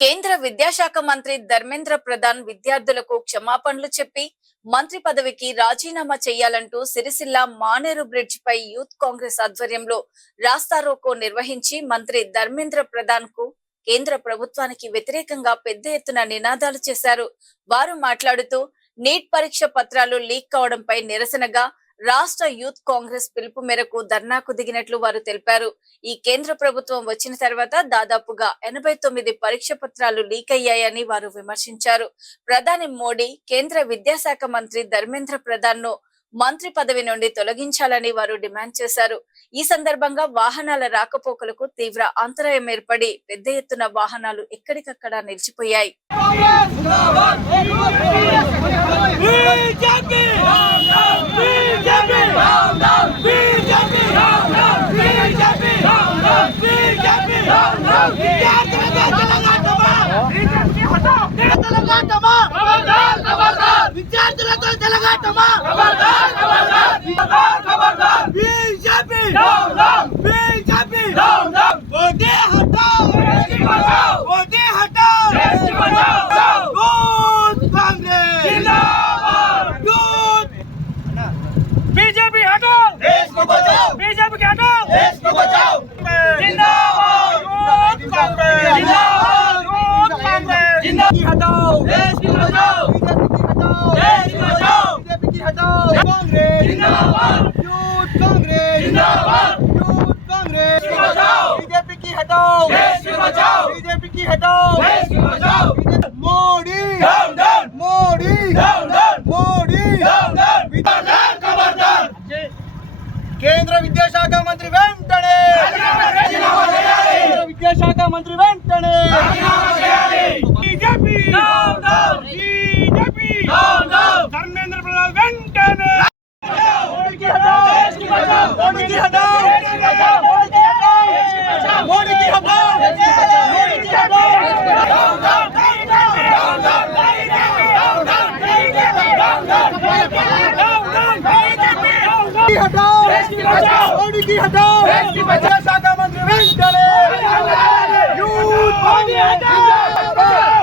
కేంద్ర విద్యాశాఖ మంత్రి ధర్మేంద్ర ప్రధాన్ విద్యార్థులకు క్షమాపణలు చెప్పి మంత్రి పదవికి రాజీనామా చేయాలంటూ సిరిసిల్ల మానేరు బ్రిడ్జ్ పై యూత్ కాంగ్రెస్ ఆధ్వర్యంలో రాస్తారోకో నిర్వహించి మంత్రి ధర్మేంద్ర ప్రధాన్ కు కేంద్ర ప్రభుత్వానికి వ్యతిరేకంగా పెద్ద ఎత్తున నినాదాలు చేశారు. వారు మాట్లాడుతూ నీట్ పరీక్ష పత్రాలు లీక్ కావడంపై నిరసనగా రాష్ట్ర యూత్ కాంగ్రెస్ పిలుపు మేరకు ధర్నాకు దిగినట్లు వారు తెలిపారు. ఈ కేంద్ర ప్రభుత్వం వచ్చిన తర్వాత దాదాపుగా 89 పరీక్ష పత్రాలు లీక్ అయ్యాయని వారు విమర్శించారు. ప్రధాని మోడీ కేంద్ర విద్యాశాఖ మంత్రి ధర్మేంద్ర ప్రధాన్ ను మంత్రి పదవి నుండి తొలగించాలని వారు డిమాండ్ చేశారు. ఈ సందర్భంగా వాహనాల రాకపోకలకు తీవ్ర అంతరాయం ఏర్పడి పెద్ద ఎత్తున వాహనాలు ఎక్కడికక్కడ నిలిచిపోయాయి. విద్యార్థులతో తెలంగాణమా బీజేపీ బీజేపీ మోదీ హటాओ మోదీ హటాओ యూత్ కాంగ్రెస్ जिंदाबाद यूथ बीजेपी हटाओ देश को बचाओ बीजेपी के हटाओ देश को बचाओ जिंदाबाद यूथ कांग्रेस जिंदाबाद यूथ कांग्रेस जिंदाबाद हटाओ देश को बचाओ बीजेपी की हटाओ कांग्रेस जिंदाबाद यूथ कांग्रेस जिंदाबाद यूथ कांग्रेस बचाओ बीजेपी की हटाओ देश को बचाओ बीजेपी की हटाओ देश को बचाओ Modi down down Modi down down Modi down down विधान खबरदार केंद्र विद्याशाख मंत्री वेंटने राजीनामा చేయాలి విద్యాశాఖ మంత్రి వెంటనే రాజీనామా చేయాలి BJP down down BJP down down Dharmendra Pradhan वेंटने मोदी की हटाओ देश की बचाओ मोदी की हटाओ देश की बचाओ मोदी की हटाओ मोदी की हटाओ डाउन डाउन डाउन डाउन हटाओ देश की बचाओ मोदी की हटाओ देश की बचाओ शाखा मंत्री वेंटने यूथ मोदी हटाओ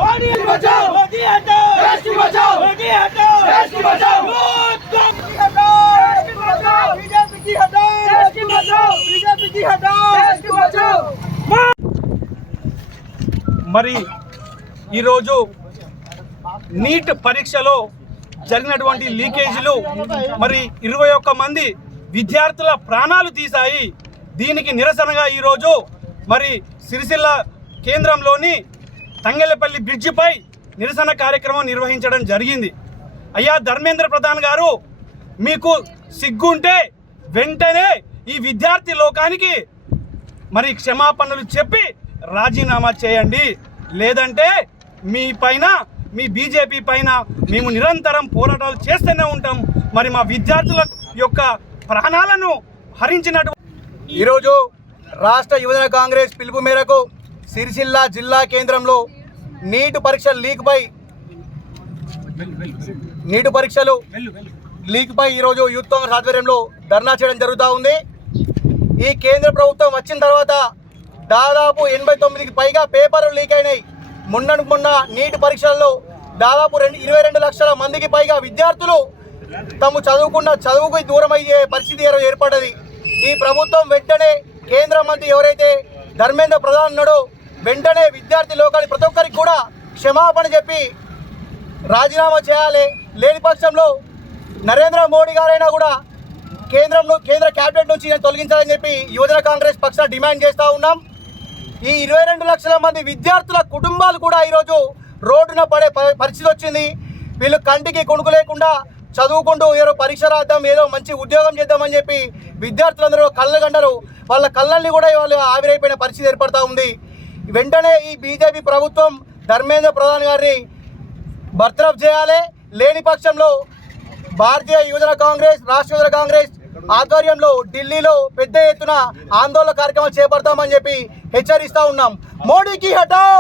मोदी बचाओ मोदी हटाओ देश की बचाओ मोदी हटाओ देश की बचाओ यूथ की हटाओ देश की बचाओ बीजेपी की हटाओ देश की बचाओ बीजेपी की हटाओ देश की बचाओ మరి ఈ రోజు నీట్ పరీక్షలో జరిగినటువంటి లీకేజీలు మరి 21 మంది విద్యార్థుల ప్రాణాలు తీశాయి. దీనికి నిరసనగా ఈరోజు మరి సిరిసిల్ల కేంద్రంలోని తంగెళ్లపల్లి బ్రిడ్జిపై నిరసన కార్యక్రమం నిర్వహించడం జరిగింది. అయ్యా ధర్మేంద్ర ప్రధాన్ గారు, మీకు సిగ్గుంటే వెంటనే ఈ విద్యార్థి లోకానికి మరి క్షమాపణలు చెప్పి రాజీనామా చేయండి. లేదంటే మీ పైన మీ బీజేపీ పైన మేము నిరంతరం పోరాటాలు చేస్తూనే ఉంటాం. మరి మా విద్యార్థుల యొక్క ప్రాణాలను హరించినట్టు ఈరోజు రాష్ట్ర యువజన కాంగ్రెస్ పిలుపు మేరకు సిరిసిల్ల జిల్లా కేంద్రంలో నీట్ పరీక్షలు లీక్పై ఈరోజు యూత్ కాంగ్రెస్ ఆధ్వర్యంలో ధర్నా చేయడం జరుగుతూ ఉంది. ఈ కేంద్ర ప్రభుత్వం వచ్చిన తర్వాత దాదాపు 89కి పైగా పేపర్లు లీక్ అయినాయి. మొన్న నీట్ పరీక్షల్లో దాదాపు 22 లక్షల మందికి పైగా విద్యార్థులు తాము చదువుకు దూరం అయ్యే పరిస్థితి ఏర్పడ్డది. ఈ ప్రభుత్వం వెంటనే కేంద్ర మంత్రి ఎవరైతే ధర్మేంద్ర ప్రధాన్ ఉన్నాడో వెంటనే విద్యార్థి లోకానికి ప్రతి ఒక్కరికి కూడా క్షమాపణ చెప్పి రాజీనామా చేయాలి. లేని పక్షంలో నరేంద్ర మోడీ గారైనా కూడా కేంద్ర క్యాబినెట్ నుంచి తొలగించాలని చెప్పి యువజన కాంగ్రెస్ పక్షాన డిమాండ్ చేస్తూ ఉన్నాం. ఈ 22 లక్షల మంది విద్యార్థుల కుటుంబాలు కూడా ఈరోజు రోడ్డున పడే పరిస్థితి వచ్చింది. వీళ్ళు కంటికి కొనుక్కు లేకుండా చదువుకుంటూ ఏదో పరీక్ష రాద్దాం, ఏదో మంచి ఉద్యోగం చేద్దామని చెప్పి విద్యార్థులందరూ కళ్ళగంటారు. వాళ్ళ కళ్ళల్ని కూడా వాళ్ళు ఆవిరైపోయిన పరిస్థితి ఏర్పడుతూ ఉంది. వెంటనే ఈ బీజేపీ ప్రభుత్వం ధర్మేంద్ర ప్రధాన్ గారిని బర్తరఫ్ చేయాలి. లేని పక్షంలో భారతీయ యువజన కాంగ్రెస్, రాష్ట్ర యువజన కాంగ్రెస్ ఆధ్వర్యంలో ఢిల్లీలో పెద్ద ఎత్తున ఆందోళన కార్యక్రమాలు చేపడతామని చెప్పి హెచ్చరిస్తా ఉన్నాం. మోడీకి హటాओ